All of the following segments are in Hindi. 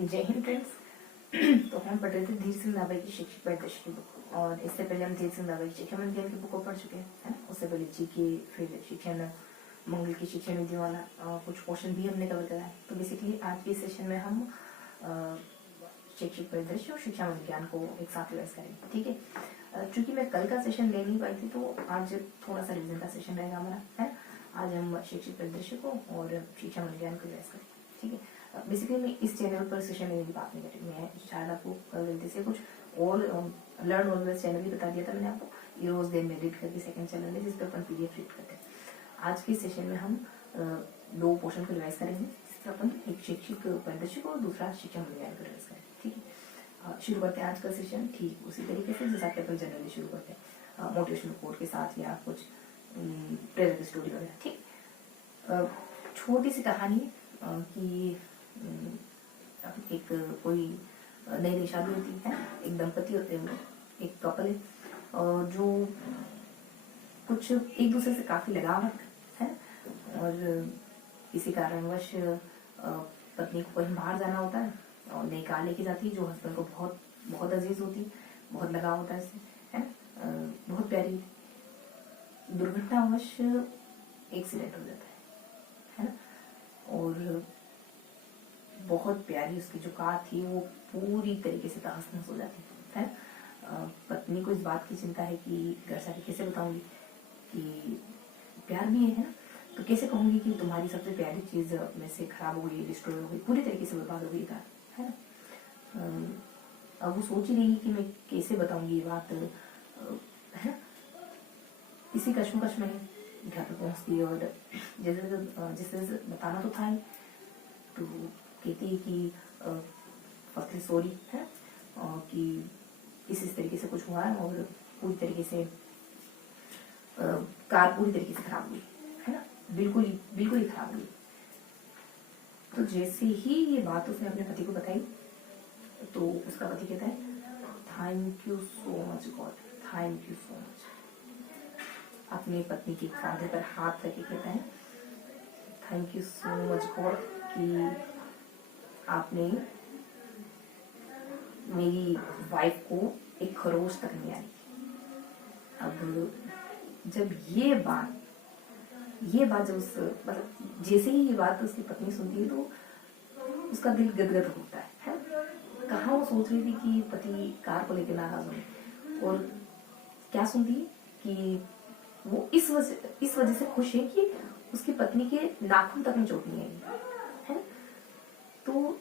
जय हिंद फ्रेंड्स। तो हम पढ़ रहे थे धीर सिंह नाबाई की शिक्षक परिदृश्य की बुक, और इससे पहले हम धीर सिंह नाबाई की शिक्षा मंडल की बुक को पढ़ चुके हैं, है ना। उससे पहले जी के, फिर शिक्षण मंगल की शिक्षा नीति वाला कुछ क्वेश्चन भी हमने कवर करा है। तो बेसिकली आज के सेशन में हम शैक्षिक परिदृश्य और शिक्षा मंडल ज्ञान को एक साथ रिवाइज करेंगे, ठीक है। चूंकि मैं कल का सेशन ले नहीं पाई थी, तो आज थोड़ा सा रिविजन का सेशन रहेगा हमारा, है। आज हम शैक्षिक परिदृश्य को और शिक्षा मंडल ज्ञान को रिवाइज करेंगे, ठीक है। बेसिकली मैं इस चैनल पर सेशन लेने की बात नहीं कर रही, मैं शायद आपको गलती से कुछ और लर्न ऑलवेज चैनल भी बता दिया था मैंने आपको, ये रोज दिन में रीड करके सेकंड चैनल है जिसपे अपन पीडीएफ रीड करते हैं। आज के सेशन में हम दो पोर्शन को रिवाइज करेंगे, जिसपे अपन एक शैक्षिक परिदृश्य को और दूसरा शिक्षा मूल्यांकन को रिवाइज करेंगे, ठीक है। शुरू करते हैं आज का सेशन ठीक उसी तरीके से जैसा कि अपन जनरली शुरू करते हैं, मोटिवेशनल कोट के साथ या कुछ प्रेरक स्टोरी वगैरह, ठीक। छोटी सी कहानी कि एक कोई नई नई शादी होती है, एक दंपति होते हैं, एक कपल है, जो कुछ एक दूसरे से काफी लगाव रखते हैं, और इसी कारणवश पत्नी को कहीं बाहर जाना होता है और नई कार लेके जाती है, जो हस्बैंड को बहुत बहुत अजीज होती है, बहुत लगाव होता है इससे, है ना, बहुत प्यारी। दुर्घटनावश एक्सीडेंट हो जाता है ना, और बहुत प्यारी उसकी जो कार थी वो पूरी तरीके से तहस नहस हो जाती है। पत्नी को इस बात की चिंता है कि घर जाके कैसे बताऊंगी कि प्यार भी है ना, तो कैसे कहूंगी कि तुम्हारी सबसे प्यारी चीज में से खराब हो गई, डिस्ट्रॉय हो गई, पूरी तरीके से बर्बाद हो गई कार, है ना। अब वो सोच ही रही कि मैं कैसे बताऊंगी ये बात, है। इसी कश्मकश में घर पे पहुंचती है, और जैसे बताना तो था ही, तो कहती है कि फर्स्टली सॉरी है, कि इस तरीके से कुछ हुआ है, और पूरी तरीके से कार पूरी तरीके से खराब हुई, है ना, बिल्कुल ही खराब हुई। तो जैसे ही ये बात उसने अपने पति को बताई, तो उसका पति कहता है thank you so much God, thank you so much. अपनी पत्नी के कंधे पर हाथ रख के कहता है thank you so much God कि आपने मेरी वाइफ को एक खरोच तक नहीं आई। अब जब ये बात जब उस मतलब जैसे ही ये बात उसकी पत्नी सुनती है, तो उसका दिल गदगद होता है। कहाँ वो सोच रही थी कि पति कार को लेकर नाराज हो, और क्या सुनती है कि वो इस वजह से खुश है कि उसकी पत्नी के नाखून तक में चोट नहीं आई, है। तो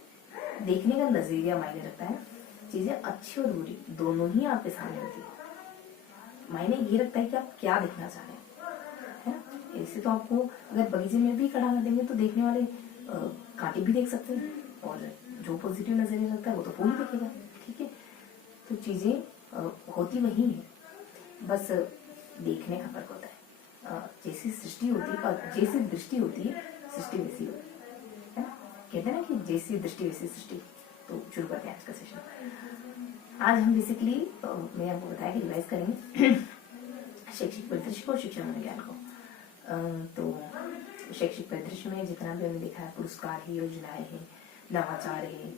देखने का नजरिया मायने रखता है, चीजें अच्छी और बुरी दोनों ही आपके सामने होती है। मायने ये रखता है कि आप क्या देखना चाह रहे हैं, है ना। ऐसे तो आपको अगर बगीचे में भी खड़ा कर देंगे तो देखने वाले कांटे भी देख सकते हैं, और जो पॉजिटिव नजरिया रखता है वो तो फूल देखेगा, ठीक है। तो चीजें होती वही है, बस देखने का फर्क होता है। जैसी सृष्टि होती है, जैसी दृष्टि होती है सृष्टि वैसी होती है ना। कहते हैं ना कि जैसी दृष्टि वैसी सृष्टि। तो शुरू करते हैं आज का सेशन। आज हम बेसिकली मैं आपको बताया कि रिवाइज करेंगे शैक्षिक परिदृश्य को और शिक्षा मनोविज्ञान को। तो शैक्षिक परिदृश्य में जितना भी हमने देखा है, पुरस्कार है, योजनाएं है, नवाचार है,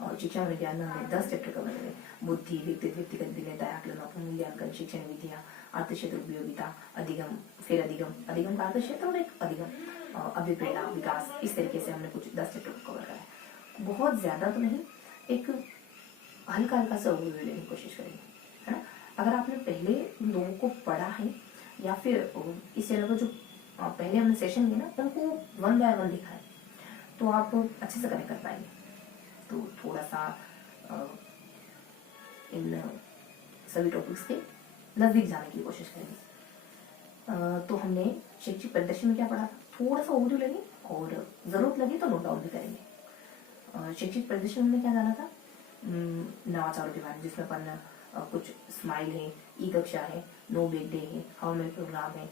और शिक्षा मनोविज्ञान में हमने 10 चैप्टर कवर करे, बुद्धि, व्यक्तिगत विनयता, आकलन, मूल्यांकन, शिक्षण विधियां, अर्थक्षेत्र उपयोगिता, अधिगम, फिर अधिगम का अर्थक्षेत्र और एक अधिगम अभिप्रेरणा, विकास, इस तरीके से हमने कुछ 10 चैप्टर को कवर करा है। बहुत ज्यादा तो नहीं, एक हल्का सा ओवरव्यू लेने की कोशिश करेंगे, है ना। अगर आपने पहले उन लोगों को पढ़ा है, या फिर इस चैनल को जो पहले हमने सेशन लिए ना, उनको 1 बाय 1 देखा है, तो आप अच्छे से कनेक्ट कर पाएंगे। तो थोड़ा सा इन सभी टॉपिक्स के नजदीक जाने की कोशिश करेंगे। तो हमने शैक्षिक परिदृश्य में क्या पढ़ा, थोड़ा सा ओवरव्यू लेंगे, और जरूरत लगे तो नोट डाउन भी करेंगे। शैक्षिक परिदृश्य में क्या जाना था, नवाचारों के बारे में, जिसमें अपन कुछ स्माइल है, ई कक्षा है, नो बेग डे है, हाउ मेरी प्रोग्राम है,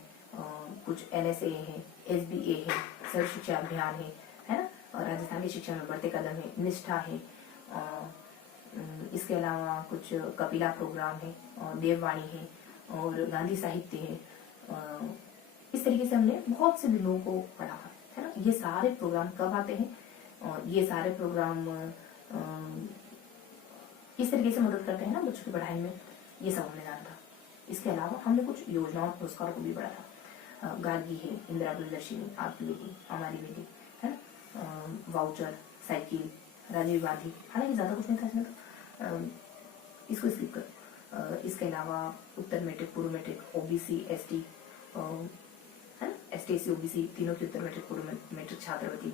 कुछ NSA है, SBA है, सर्व शिक्षा अभियान है ना, और राजस्थान की शिक्षा में बढ़ते कदम है, निष्ठा है, इसके अलावा कुछ कपिला प्रोग्राम है, देववाणी है, और गांधी साहित्य है। इस तरीके से हमने बहुत से दिनों को पढ़ा है ना। ये सारे प्रोग्राम कब आते हैं, और ये सारे प्रोग्राम इस तरीके से मदद करते हैं ना बच्चों की पढ़ाई में, ये सब हमने जाना था। इसके अलावा हमने कुछ योजनाओं पुरस्कारों को भी पढ़ा था। गार्गी है, इंदिरा प्रियदर्शिनी, आपकी बेटी, हमारी बेटी, है ना, वाउचर, साइकिल, राजीव गांधी, हालांकि ज़्यादा कुछ नहीं था इसमें, तो इसको स्किप कर। इसके अलावा उत्तर मैट्रिक, पूर्व मैट्रिक, ओबीसी, एसटी, है ना, एसटी, एससी, ओबीसी तीनों की उत्तर मैट्रिक, पूर्व मैट्रिक छात्रवृत्ति,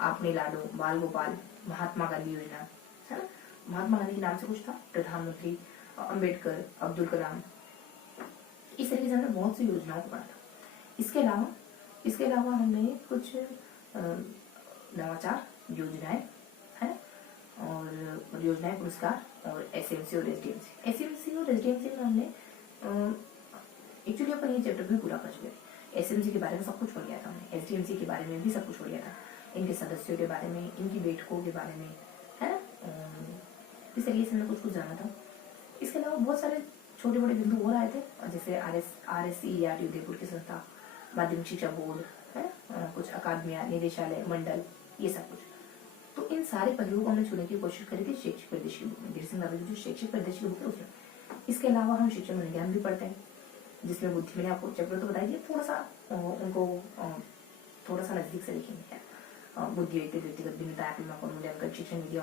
आपने लाडो, बाल गोपाल, महात्मा गांधी योजना, है ना, महात्मा गांधी के नाम से कुछ था, प्रधानमंत्री, अंबेडकर, अब्दुल कलाम, इस तरीके से हमने बहुत सी योजनाओं को पढ़ा था। इसके अलावा हमने कुछ नवाचार योजनाएं, है ना, और योजनाएं, पुरस्कार और एसएमसी और एसडीएमसी। एसएमसी और एसडीएमसी में हमने एक्चुअली अपन ये चैप्टर भी पूरा कर चुके। एसएमसी के बारे में सब कुछ पढ़ गया था हमने, एसडीएमसी के बारे में भी सब कुछ पढ़ गया था, इनके सदस्यों के बारे में, इनकी बैठकों के बारे में, है ना, इस तरीके से हमने कुछ जाना था। इसके अलावा बहुत सारे छोटे बड़े बिंदु और आए थे, जैसे RSCERT उदयपुर की संस्था, माध्यमिक शिक्षा बोर्ड, है ना, कुछ अकादमियां, निदेशालय, मंडल, ये सब कुछ। तो इन सारे पहलुओं को हमने छूने की कोशिश करी थी शैक्षिक परिदृश्य की बुक में, गिरिसिंह रावत की जो शैक्षिक परिदृश्य की बुक है उसमें। इसके अलावा हम शिक्षा विज्ञान भी पढ़ते हैं, जिसमें बुद्धि, मैंने आपको चैप्टर तो बताइए, थोड़ा सा उनको थोड़ा सा नजदीक से देखेंगे। बुद्धि, व्यक्तिगत भिन्नता, मूल्यांकन, शिक्षण विधि,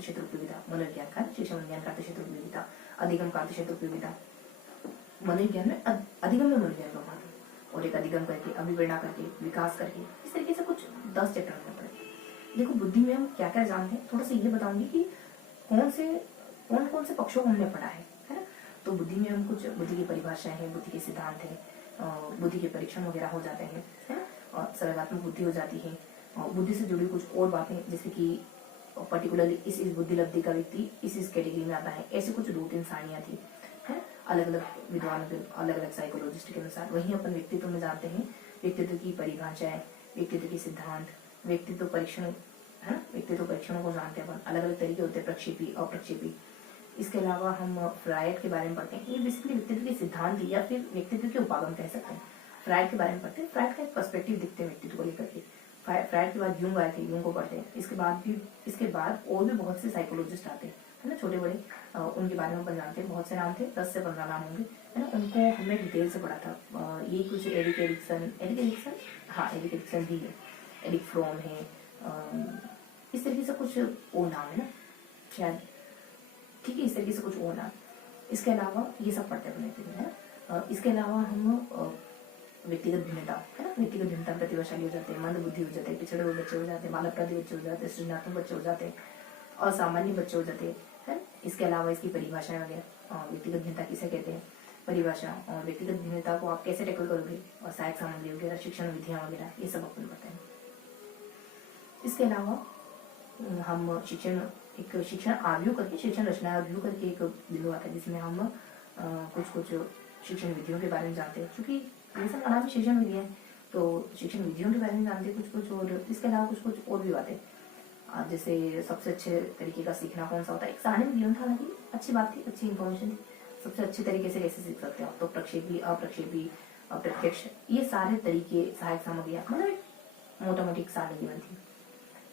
क्षेत्र उपयोगिता, मनोविज्ञान का शिक्षण विज्ञान का क्षेत्र उपयोगिता, अधिगम का क्षेत्र उपयोगिता, मनोविज्ञान में अधिगम में मनोविज्ञान का महत्व, और एक अधिगम करके, अभिप्रेरणा करके, विकास करके, इस तरीके से कुछ 10 चैप्टर हमने पढ़े। देखो बुद्धि में हम क्या क्या जानते हैं, थोड़ा सा ये बताऊंगी कि कौन कौन से पक्षों को हमने पढ़ा है ना। तो बुद्धि में हम कुछ बुद्धि की परिभाषाएं हैं, बुद्धि के सिद्धांत है, बुद्धि के परीक्षण वगैरह हो जाते हैं, है ना, और संवेगात्मक बुद्धि हो जाती है, बुद्धि से जुड़ी कुछ और बातें, जैसे कि पर्टिकुलरली इस बुद्धि लब्धि का व्यक्ति इस कैटेगरी में आता है, ऐसे कुछ 2-3 सारणियां थी, है, अलग अलग विद्वान, अलग अलग साइकोलॉजिस्ट के अनुसार। वहीं अपन व्यक्तित्व में जानते हैं व्यक्तित्व की परिभाषाएं, व्यक्तित्व के सिद्धांत, व्यक्तित्व परीक्षण, है ना, व्यक्तित्व परीक्षणों को जानते हैं अपन, अलग अलग तरीके होते हैं, प्रक्षेपी, अप्रक्षेपी। इसके अलावा हम फ्रायड के बारे में पढ़ते हैं, ये बेसिकली व्यक्तित्व के सिद्धांत या फिर व्यक्तित्व के उपागम कह सकते हैं। फ्रायड के बारे में पढ़ते हैं, फ्रायड का एक पर्सपेक्टिव दिखते हैं व्यक्तित्व को लेकर के। फ्रायड के बाद यूंग आए थे, यूंग को पढ़ते हैं। इसके बाद और भी बहुत से साइकोलॉजिस्ट आते हैं, है ना, छोटे बड़े, उनके बारे में अपन जानते हैं, बहुत से नाम थे, 10 से 15 नाम होंगे, है ना, उनको हमने डिटेल से पढ़ा था। ये कुछ एरिक एरिक्सन भी है, एरिक फ्रॉम है, इस तरीके से कुछ और नाम है ना शायद, ठीक है, इस तरीके से कुछ और नाम। इसके अलावा ये सब पढ़ते हैं। इसके अलावा हम व्यक्तिगत भिन्नता, है ना, व्यक्तिगत भिन्नता, प्रतिभाशाली हो जाते हैं, मंद बुद्धि हो जाते हैं, पिछड़े हुए बच्चे हो जाते हैं, बाल अपराधी बच्चे हो जाते हैं, सृजनात्मक बच्चे हो जाते हैं, असामान्य बच्चे हो जाते हैं। इसके अलावा इसकी परिभाषाएं वगैरह, व्यक्तिगत भिन्नता किसे कहते हैं, परिभाषा, और व्यक्तिगत भिन्नता को आप कैसे टैकल करोगे, और सहायक सामग्री वगैरह, शिक्षण विधियां वगैरह, ये सब अपन पढ़ते हैं। इसके अलावा हम शिक्षण आव्यूह करके, शिक्षण रचना आव्यूह करके एक बिंदु आता है, जिसमें हम कुछ शिक्षण विधियों के बारे में जानते हैं, क्योंकि लेसन का नाम भी शिक्षण विधि है, तो शिक्षण विधियों के बारे में जानते हैं कुछ, और इसके अलावा कुछ और भी बातें, जैसे सबसे अच्छे तरीके का सीखना कौन सा होता है, एक सारणी में था, हालांकि अच्छी बात थी, अच्छी इन्फॉर्मेशन थी, सबसे अच्छे तरीके से कैसे सीख सकते हो, तो प्रक्षेपी, अप्रक्षेपी, अप्रत्यक्ष, ये सारे तरीके, सहायक सामग्रियां, मतलब मोटा मोटी एक सारणी गिवन थी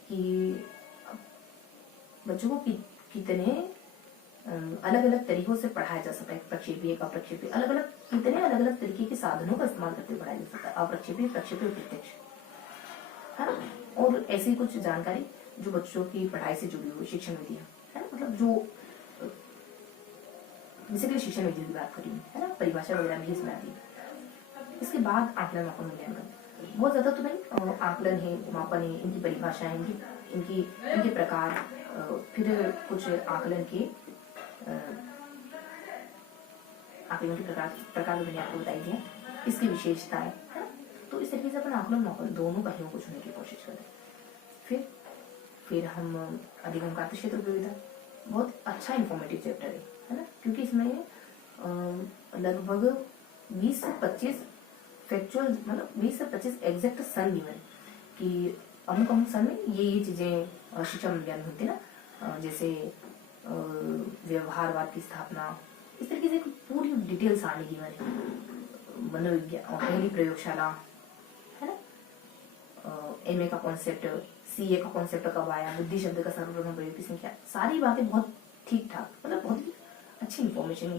कि बच्चों को कितने अलग अलग तरीकों से पढ़ाया जा सकता है, प्रक्षेपी, एक अप्रक्षेपी, कितने अलग अलग तरीके के साधनों का इस्तेमाल करके पढ़ाया जा सकता है, अप्रक्षेपी, प्रक्षेपी, प्रत्यक्ष, है ना, और ऐसी कुछ जानकारी जो बच्चों की पढ़ाई से जुड़ी हुई, शिक्षण विधियां, है ना, मतलब जो बेसिकली शिक्षण विधि की बात करी है ना, परिभाषा वगैरह भी इसमें आती है। इसके बाद आकलन, मापन, मूल्यांकन, बहुत ज्यादा तो नहीं, आकलन है, मापन है, इनकी परिभाषाएं, इनके प्रकार, फिर कुछ आकलन के प्रकार मैंने आपको बताई दिया, इसकी विशेषताएं, है, तो इस तरीके से अपन आकलन मापन दोनों पहलुओं को चुनने की कोशिश करें। फिर हम अधिगम का क्षेत्र उपयोगिता, बहुत अच्छा इंफॉर्मेटिव चैप्टर है ना, क्योंकि इसमें लगभग 20 से 25 फैक्चुअल, मतलब 20 से 25 एग्जैक्ट सन गिवन कि अमुक सन में ये चीजें शिक्षा विज्ञान में होती है ना, जैसे व्यवहारवाद की स्थापना, इस तरीके से पूरी डिटेल सारणी गिवन है। मनोविज्ञान, पहली प्रयोगशाला, है ना, एमए का कॉन्सेप्ट, सीए का कॉन्सेप्ट कब आया, बुद्धि शब्द का सर्वप्रथम प्रयोग किसने किया, सारी बातें बहुत ठीक ठाक, मतलब बहुत ही अच्छी इंफॉर्मेशन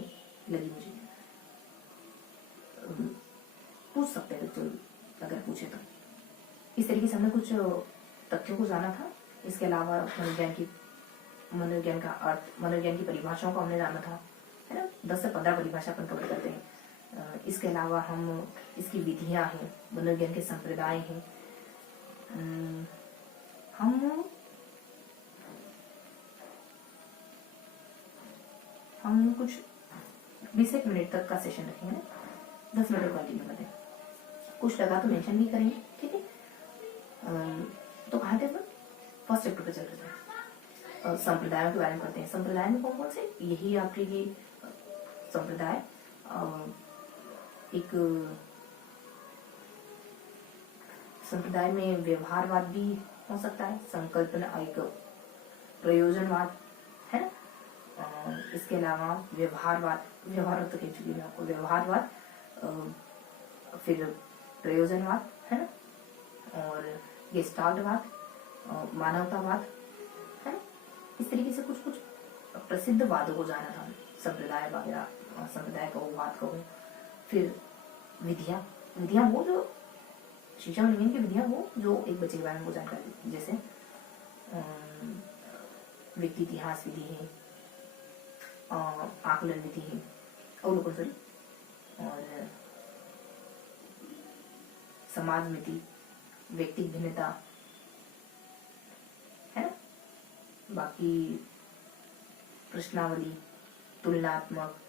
लगी मुझे। पूछ सकते हैं बच्चों अगर पूछे तो। इस तरीके से हमने कुछ तथ्यों को जाना था। इसके अलावा मनोविज्ञान का अर्थ, मनोविज्ञान की परिभाषाओं को हमने जाना था, है ना। 10 से 15 परिभाषा अपन कवर करते हैं। इसके अलावा हम इसकी विधियां हैं, मनोविज्ञान के संप्रदाय हैं। हम कुछ 20 मिनट तक का सेशन रखेंगे, 10 मिनट कंटिन्यू करते हैं, कुछ लगा तो मेंशन भी करेंगे, ठीक है। तो कहाँ थे अपन, फर्स्ट चैप्टर पे चल रहे थे। संप्रदायों के बारे में करते हैं। संप्रदाय में कौन कौन से, यही आपके ये संप्रदाय एक संप्रदाय में व्यवहारवाद भी हो सकता है, संकल्पना, एक प्रयोजनवाद, है ना। इसके अलावा व्यवहारवाद तो कह चुकी मैं आपको, व्यवहारवाद, फिर प्रयोजनवाद, है ना, और गेस्टाल्टवाद, मानवतावाद, है ना। इस तरीके से कुछ कुछ प्रसिद्ध वादों को जाना था, संप्रदाय वगैरह, संप्रदाय कहो, वाद कहो। फिर विधियां वो जो शिक्षा विज्ञान की विधियां, वो जो एक बच्चे के बारे में वो जानकारी दी, जैसे व्यक्ति इतिहास विधि है, आकलन विधि है, अवलोकन सॉरी, और समाज मिति, व्यक्तिगत भिन्नता, है ना। बाकी प्रश्नावली, तुलनात्मक,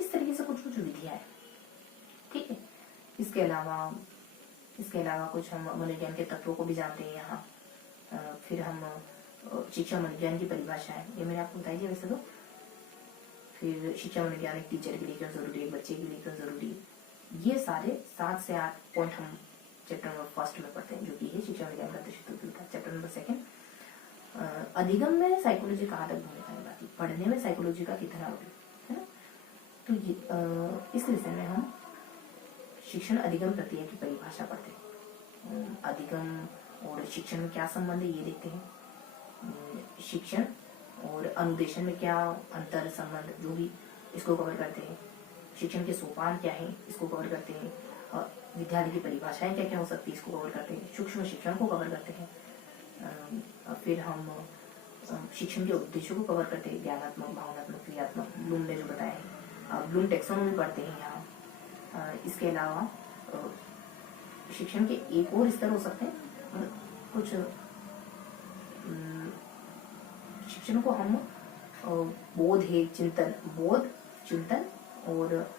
इस तरीके से कुछ कुछ विधियां है, ठीक है। इसके अलावा कुछ हम मनोविज्ञान के तत्वों को भी जानते हैं यहाँ। फिर हम शिक्षा मनोविज्ञान की परिभाषा है, ये मैंने आपको बताई थी वैसे तो। फिर शिक्षा मनोविज्ञान एक टीचर के लिए क्यों जरूरी है, बच्चे के लिए क्यों जरूरी है, ये सारे 7 से 8 पॉइंट हम चैप्टर नंबर 1 में पढ़ते हैं, जो कि है शिक्षा विज्ञान का दृष्टिकोण का। चैप्टर नंबर 2 अधिगम में साइकोलॉजी कहाँ तक भूमिका निभाती, पढ़ने में साइकोलॉजी का कितना रोल है ना। तो इस लेसन में हम शिक्षण अधिगम प्रक्रिया की परिभाषा पढ़ते हैं। अधिगम और शिक्षण में क्या संबंध है ये देखते हैं। शिक्षण और अनुदेशन में क्या अंतर संबंध, जो भी इसको कवर करते हैं। शिक्षण के सोपान क्या है, इसको कवर करते हैं। विद्यालय की परिभाषाएं क्या क्या हो सकती है, इसको कवर करते हैं। सूक्ष्म शिक्षण को कवर करते हैं। फिर हम शिक्षण के उद्देश्यों को कवर करते हैं, ज्ञानात्मक, भावनात्मक, क्रियात्मक, ब्लूम ने जो बताया है। ब्लूम टेक्सोनोमी पढ़ते हैं यहाँ। इसके अलावा शिक्षण के एक और स्तर हो सकते हैं, मतलब कुछ शिक्षण को हम बोध है, बोध चिंतन और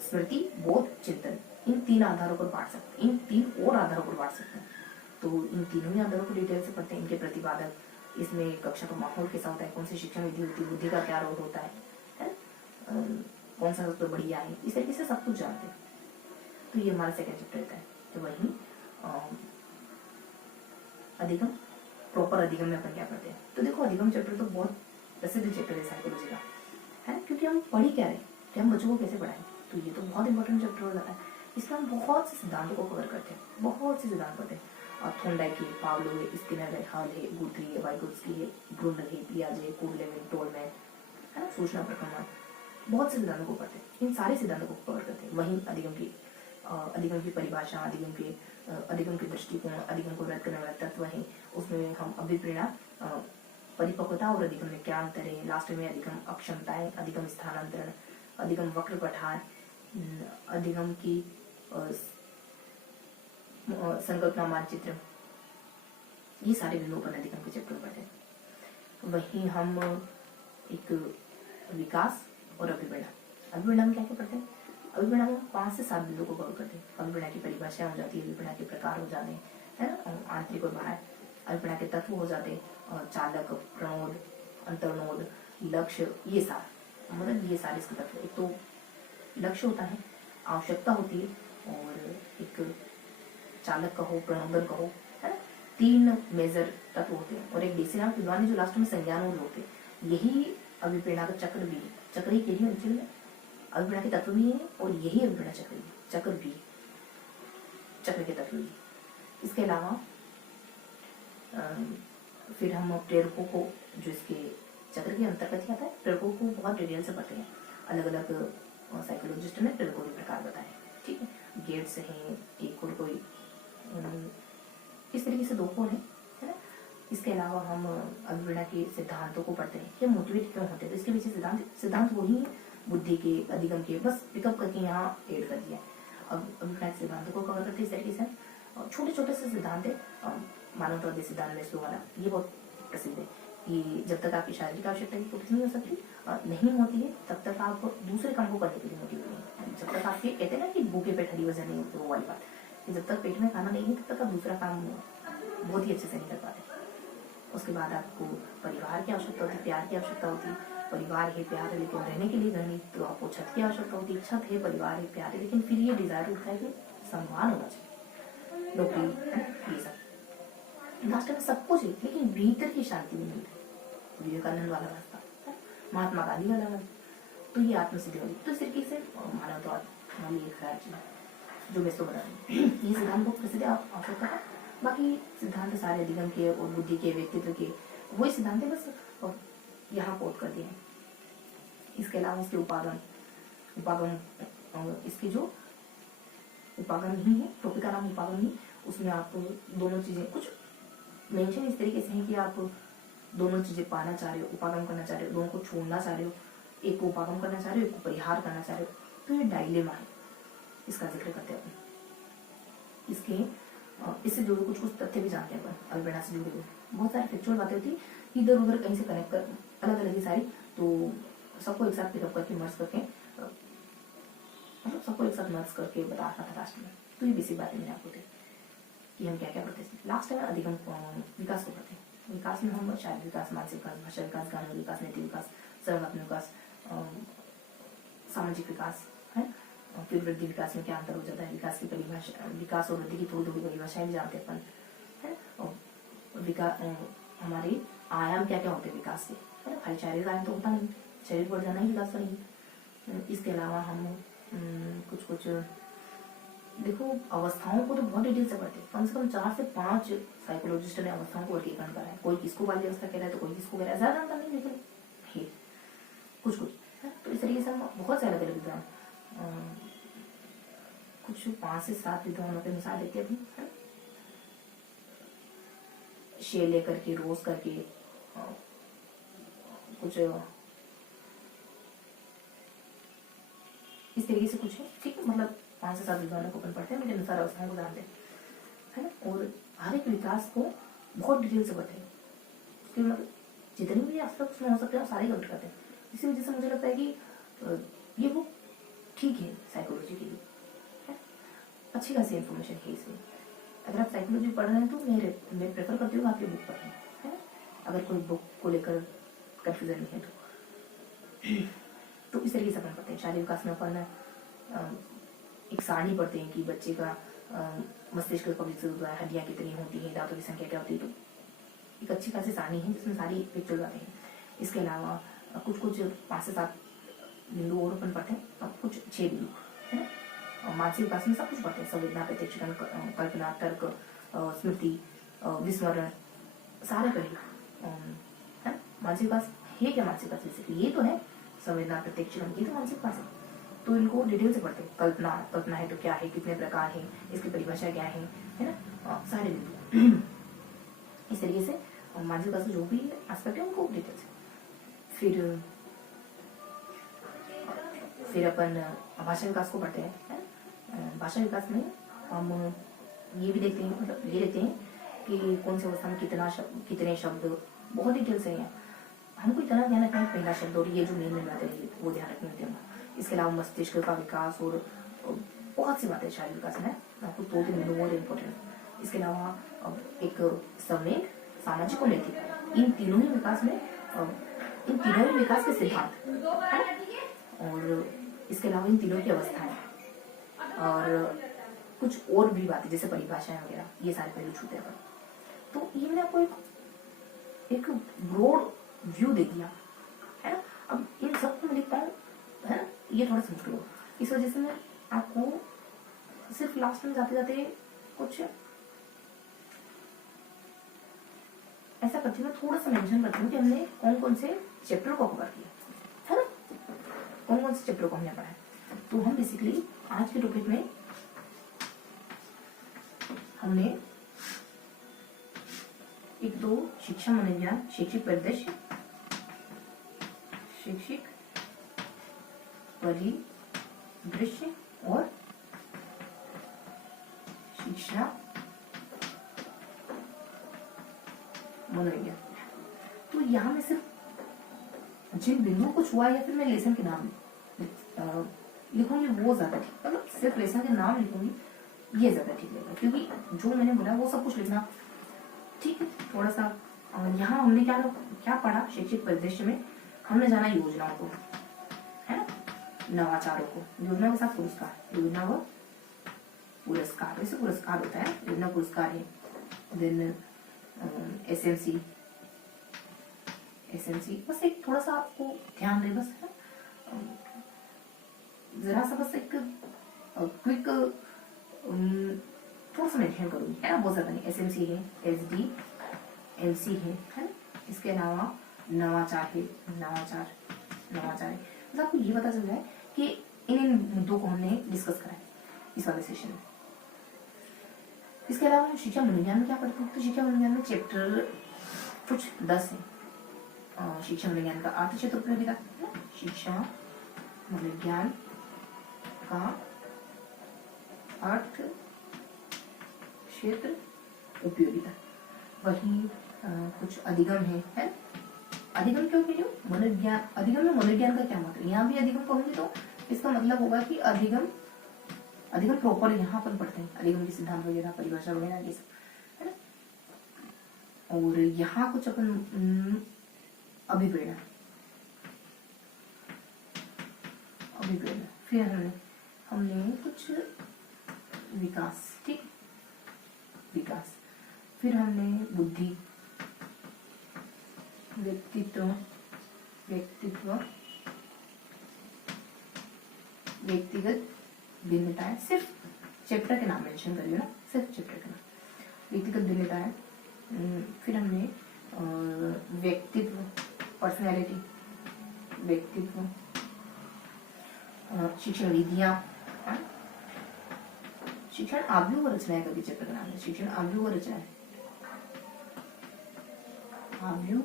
स्मृति, बोध चिंतन, इन 3 आधारों पर बांट सकते हैं, इन 3 और आधारों पर बांट सकते हैं। तो इन तीनों ही आधारों को डिटेल से पढ़ते हैं। इनके प्रतिपादक, इसमें कक्षा का माहौल कैसा होता है, कौन सी शिक्षण विधि होती है, बुद्धि का क्या रोल होता है, कौन सा सबसे बढ़िया है, इस तरीके से सब कुछ जानते हैं। तो ये हमारा सेकंड चैप्टर रहता है। तो वही अधिगम, प्रॉपर अधिगम में अपन क्या करते हैं। तो देखो अधिगम चैप्टर तो बहुत प्रसिद्ध चैप्टर है साइकोलॉजी का, है, क्योंकि हम पढ़ ही क्या रहे कि हम बच्चों को कैसे पढ़ाएं। तो ये तो बहुत इंपॉर्टेंट चैप्टर हो जाता है। इसमें हम बहुत से सिद्धांतों को कवर करते हैं, बहुत से सिद्धांत करते हैं। थोंडाइक है, पावलो है, स्किनर है, हॉल है, गुथरी है, वाइगोत्स्की है, ब्रूनर है, पियाजे, कुहलेविन, टोलमैन, है ना, सूचना प्रक्रमण, बहुत से सिद्धांतों को पढ़ते हैं। इन सारे सिद्धांतों को कवर करते हैं। वहीं अधिगम की परिभाषा, अधिगम के दृष्टिकोण, अधिगम को रद्द करने वाला तत्व है, उसमें हम अभिप्रेरणा, परिपक्वता और अधिगम में क्या अंतर है। लास्ट में अधिगम अक्षमताएं, अधिगम स्थानांतरण, अधिगम वक्र पठार, अधिगम की संकल्पना मानचित्र, ये सारे बिंदुओं पर अधिगम के चैप्टर पढ़ते हैं। वहीं हम एक विकास और अभिप्रेरणा में क्या क्या पढ़ते हैं। अभिप्रेरणा में 5 से 7 बिंदुओं को कवर करते हैं। अभिप्रेरणा की परिभाषा हो जाती है, अभिप्रेरणा के प्रकार हो जाते हैं, है ना, आंतरिक और बाहर। अभिप्रेरणा के तत्व हो जाते हैं, चालक, प्रणोद, अंतर्नोद, लक्ष्य, ये सारे, मतलब ये सारे इसके तत्व। एक तो लक्ष्य होता है, आवश्यकता होती है, और एक चालक कहो, प्रणोदन कहो, है ना, 3 मेजर तत्व होते हैं। और एक देसीराम विद्वान जो लास्ट में संज्ञान होते हैं, यही अभिप्रेरणा का चक्र भी है। चक्र ही कही में अभिप्रेरणा के तत्व भी है, और यही अभिप्रेरणा चक्र भी, चक्र के तत्व भी। इसके अलावा फिर हम प्रेरकों को, जो इसके चक्र के अंतर्गत ही आता है, प्रेरकों को बहुत डिटेल से पढ़ते हैं। अलग अलग साइकोलॉजिस्ट ने प्रेरकों के प्रकार बताए, ठीक है। गेट्स हैं, एक और कोई इस तरीके से 2 कोड है ना। इसके अलावा हम अभिप्रेरणा के सिद्धांतों को पढ़ते हैं, ये मोटिवेट क्यों होते हैं, तो इसके पीछे सिद्धांत वही है, बुद्धि के, अधिगम के, बस पिकअप करके यहाँ ऐड कर दिया। अब अभिप्रेरणा के सिद्धांतों को कवर करते हैं इस तरीके से। छोटे छोटे से सिद्धांत है, मानवतावादी सिद्धांत में इसको वाला, ये बहुत प्रसिद्ध है कि जब तक आपकी शारीरिक आवश्यकता की पूर्ति नहीं हो सकती, नहीं होती है, तब तक आप दूसरे काम को करने के लिए मोटिवेट नहीं। जब तक आप ये कहते हैं ना कि भूखे पेट हरी वजह नहीं, वो वाली बात, कि जब तक पेट में खाना नहीं है तब तक आप दूसरा काम बहुत ही अच्छे से नहीं कर पाते। उसके बाद आपको परिवार की आवश्यकता होती है, प्यार की आवश्यकता होती है। परिवार है, प्यार है, लेकिन रहने के लिए घर नहीं, तो आपको छत की आवश्यकता होती है। छत है, परिवार है, प्यार है, लेकिन फिर ये डिजायर उठता है कि सम्मान होना चाहिए, नौकरी, ये सब लास्ट में सब कुछ है, लेकिन भीतर की शांति नहीं मिलती। विवेकानंद वाला रास्ता, महात्मा गांधी वाला रास्ता, तो ये आत्मसिद्धि वाली, तो इस तरीके से मानवतावाद वाली एक राज्य है जो मैं इसको बता रही हूँ। ये सिद्धांत बहुत प्रसिद्ध है आवश्यकता है। बाकी सिद्धांत सारे अधिगम के और बुद्धि के, व्यक्तित्व के, वही सिद्धांत है, बस यहाँ कोट कर दिए हैं। इसके अलावा इसके उपागम इसके जो उपागम ही है, टॉपिक नाम उपागम ही, उसमें आप दोनों चीजें कुछ मेंशन इस तरीके से है कि आप दोनों चीजें पाना चाह रहे हो, उपागम करना चाह रहे हो, दोनों को छोड़ना चाह रहे हो, एक को उपागम करना चाह रहे हो, एक को परिहार करना चाह रहे हो, तो ये डायलेमा है, इसका जिक्र करते हैं अपन। इससे जुड़े कुछ तथ्य भी जानते हैं अपन, अभिप्रेरणा से जुड़े हुए बहुत सारी फैक्चुअल बातें होती है, इधर उधर कहीं से कनेक्ट कर, अलग अलग ही सारी, तो सबको एक साथ पिकअप करके मर्ज करके, मतलब सबको एक साथ मर्ज करके बताना था लास्ट में। तो ये बेसिक बातें मैंने आपको दी कि हम क्या क्या पढ़ते हैं। लास्ट में अधिगम विकास को पढ़ते हैं। विकास में हम शारीरिक विकास, मानसिक विकास, भाषा विकास, ज्ञान विकास, नैतिक विकास, सर्वात्मक विकास, सामाजिक विकास है। फिर वृद्धि विकास में क्या अंतर हो जाता है, विकास की परिभाषा, विकास और वृद्धि की थोड़ी थोड़ी परिभाषाएं भी जानते हैं अपन, है। और विकास हमारे आयाम क्या क्या होते हैं विकास के, है ना। खाली शारीरिक आयाम तो होता नहीं, शरीर बढ़ जाना ही विकास तो नहीं। इसके अलावा हम कुछ देखो, अवस्थाओं को तो बहुत डिटेल से पढ़ते हैं, कम से कम 4 से 5 साइकोलॉजिस्ट ने अवस्थाओं को वर्गीकरण करा है। कोई किसको बाल्य अवस्था कह रहा है, तो कोई किसको कह रहा है, ज्यादा अंतर नहीं, लेकिन कुछ है। तो इस तरीके से हम बहुत सारे अलग अलग कुछ 5 से 7 विद्वानों के मिसाल देते हैं, शे लेकर के, रोज करके, कुछ इस तरीके से कुछ है, ठीक है। मतलब 5 से 7 विद्वानों को अपन पढ़ते हैं, उनके अनुसार अवस्थाओं को जानते हैं, है ना। और हर एक विकास को बहुत डिटेल से पढ़ते हैं, उसके मतलब जितने भी एस्पेक्ट उसमें हो सकते हैं सारे कवर करते हैं। इसी वजह से मुझे लगता है कि ये बुक ठीक है साइकोलॉजी के लिए, है। अच्छी खासी इन्फॉर्मेशन है इसमें। अगर आप साइकोलॉजी पढ़ रहे हैं तो मैं प्रेफर करती हूँ आप ये बुक पढ़ें, है ना। अगर कोई बुक को लेकर कंफ्यूजन नहीं है तो इस तरीके से अपन पढ़ते हैं। शारीरिक विकास में अपन एक सारणी पढ़ते हैं कि बच्चे का मस्तिष्क का विकसित होता है, हड्डियां कितनी होती हैं, दांतों की संख्या क्या होती है, तो एक अच्छी खासी सारणी है जिसमें सारी पिक्चर आते हैं। इसके अलावा कुछ 5 से 7 बिंदु और अपन पढ़ते हैं, कुछ 6 बिंदु, है ना। मानसिक विकास में सब कुछ पढ़ते हैं, संवेदना, प्रत्यक्षीकरण, कल्पना, तर्क, स्मृति, विस्मरण, सारे पढ़े, है। मानसिक विकास है क्या, मानसिक विकास बेसिकली ये तो है, संवेदना, प्रत्यक्षीकरण, ये तो मानसिक विकास है। तो इनको डिटेल से पढ़ते हैं। कल्पना है तो क्या है, कितने प्रकार है, इसकी परिभाषा क्या है ना, सारे बिंदु। इस तरीके से मानसिक विकास जो भी एस्पेक्ट है उनको डिटेल से। फिर अपन भाषा विकास को पढ़ते हैं। भाषा विकास में हम ये भी देखते हैं, मतलब ये देखते हैं कि कौन से अवस्था में कितने शब्द, बहुत डिटेल से है। हमको इतना ध्यान रखना है पहला शब्द और ये जो मेन बात है वो ध्यान रखने होते हैं। इसके अलावा मस्तिष्क का विकास और बहुत सी बातें शारीरिक विकास में, आपको 2-3 बिंदु बहुत इम्पोर्टेंट। इसके अलावा एक संवेग, सामाजिक और नैतिक, इन तीनों ही विकास में, इन तीनों ही विकास के सिद्धांत है। और इसके अलावा इन तीनों की अवस्थाएं और कुछ और भी बातें जैसे परिभाषाएं वगैरह, ये सारे पहलू छूते हैं। तो ये मैंने आपको एक ब्रॉड व्यू दे दिया, है ना। अब इन सबको मैं लिख पाऊँ, है ना, ये थोड़ा सा मुश्किल हो। इस वजह से मैं आपको सिर्फ लास्ट में जाते जाते कुछ ऐसा करती हूँ, थोड़ा सा मेंशन करती हूँ कि हमने कौन कौन से चैप्टर को कवर किया है ना, कौन कौन से चैप्टर को हमने पढ़ा है। तो हम बेसिकली आज के टॉपिक में हमने एक दो शिक्षा मनोविज्ञान, शैक्षिक परिदृश्य, शैक्षिक परिदृश्य और शिक्षा मनोविज्ञान। तो यहाँ मैं सिर्फ जिन बिंदुओं को छुआ या फिर मैं लेसन के नाम लिखूंगी वो ज्यादा ठीक, मतलब सिर्फ लेसन के नाम लिखूंगी ये ज्यादा ठीक लगेगा, क्योंकि जो मैंने बोला वो सब कुछ लिखना ठीक है। थोड़ा सा यहाँ हमने क्या पढ़ा, शैक्षिक परिदृश्य में हमने जाना योजनाओं को, है ना, नवाचारों को, योजना के साथ पुरस्कार, योजना व पुरस्कार, वैसे पुरस्कार होता है, योजना पुरस्कार है। देन एसएमसी, बस एक थोड़ा सा आपको ध्यान रहे, बस है जरा सा, बस एक क्विक थोड़ा सा मेंशन करूंगी, है ना, बहुत ज्यादा नहीं। एसएमसी है, एसडीएमसी है ना, इसके अलावा नवाचार है, नवाचार है। बस आपको ये पता चल रहा है कि इन मुद्दों को हमने डिस्कस करा है इस वाले सेशन में। इसके अलावा शिक्षा मनोविज्ञान में क्या पढ़ते हैं, तो शिक्षा मनोविज्ञान में चैप्टर कुछ 10 है। शिक्षा मनोविज्ञान का अर्थ क्षेत्र उपयोगिता, शिक्षा मनोविज्ञान का अर्थ क्षेत्र उपयोगिता। वही कुछ अधिगम है। अधिगम क्यों कह रही हूँ, मनोविज्ञान, अधिगम में मनोविज्ञान का क्या मतलब, यहाँ भी अधिगम कहूंगी तो इसका मतलब होगा कि अधिगम प्रॉपर यहाँ पर पढ़ते हैं, अधिगम के सिद्धांत वगैरह, परिभाषा वगैरह ये सब, है ना। और यहाँ कुछ अपन अभिप्रेरणा, फिर हमने कुछ विकास, ठीक, विकास, फिर हमने बुद्धि, व्यक्तिगत भिन्नताएं, सिर्फ चैप्टर के नाम मेंशन करिए ना, सिर्फ चैप्टर के नाम, व्यक्तिगत भिन्नताएं। फिर हमने व्यक्तित्व, पर्सनैलिटी, व्यक्तित्व, शिक्षण विधियां, शिक्षण आव्यूह व रचनाएं का भी चैप्टर का नाम है, शिक्षण आव्यूह व रचनाएं, आव्यूह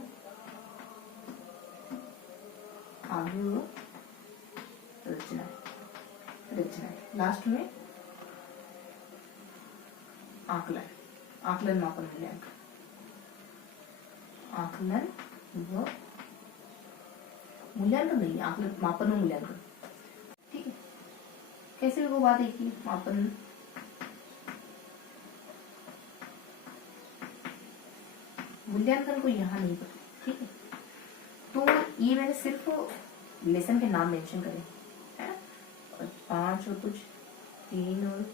रचनाएं। लास्ट में आकलन, मापन, मूल्यांकन, आकलन व मूल्यांकन नहीं, आकलन, मापन व मूल्यांकन, ठीक है। कैसे वो बात है कि मापन, मूल्यांकन को यहाँ नहीं पता, ठीक है। तो ये मैंने सिर्फ लेसन के नाम मेंशन करे, है ना, और 5 और कुछ 3 और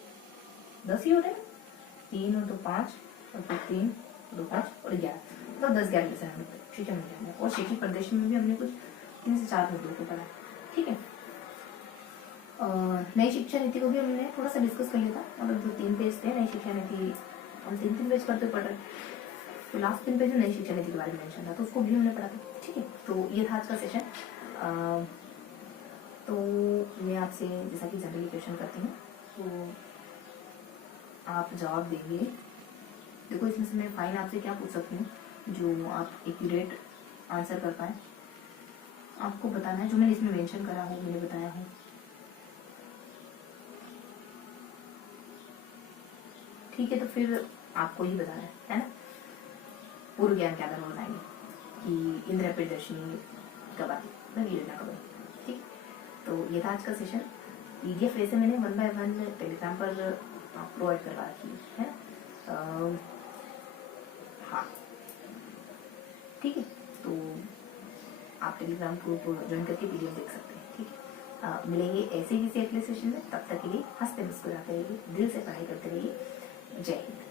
10 ही होते हैं, 3 और 2 5 और फिर 3 2 5 और 11, मतलब 10-11 लेसन हमने शिक्षा में। और शैक्षिक परिदृश्य में भी हमने कुछ 3 से 4 मुद्दों को पढ़ा, ठीक है। नई शिक्षा नीति को भी हमने थोड़ा सा डिस्कस कर लिया था, मतलब जो 3 पेज थे नई शिक्षा नीति, हम 3 पेज पढ़ते पढ़ रहे, तो लास्ट 3 पेज में नई शिक्षा नीति के बारे में मेंशन था, तो उसको भी हमने पढ़ा था, ठीक है। तो ये था आज का सेशन। तो मैं आपसे जैसा कि जनरली क्वेश्चन करती हूँ, तो आप जवाब देंगे। देखो इसमें से मैं फाइन आपसे क्या पूछ सकती हूँ जो आप एक्यूरेट आंसर कर पाए, आपको बताना है, जो मैंने इसमें मेंशन करा हो, मैंने बताया हो, ठीक है। तो फिर आपको ही बताना है ना, पूर्व ज्ञान के आधार पर बताएंगे कि इंदिरा प्रियदर्शनी कब आती, मतलब योजना कब आई, ठीक। तो ये था आज का सेशन। पीडीएफ वैसे मैंने 1 by 1 टेलीग्राम पर प्रोवाइड करवा रखी है, हाँ, ठीक है। तो आप टेलीग्राम ग्रुप ज्वाइन करके पीडीएफ देख सकते हैं, ठीक है। मिलेंगे ऐसे ही किसी अगले सेशन में, तब तक के लिए हंसते मुस्कुराते रहिए, दिल से पढ़ाई करते रहिए। जय हिंद।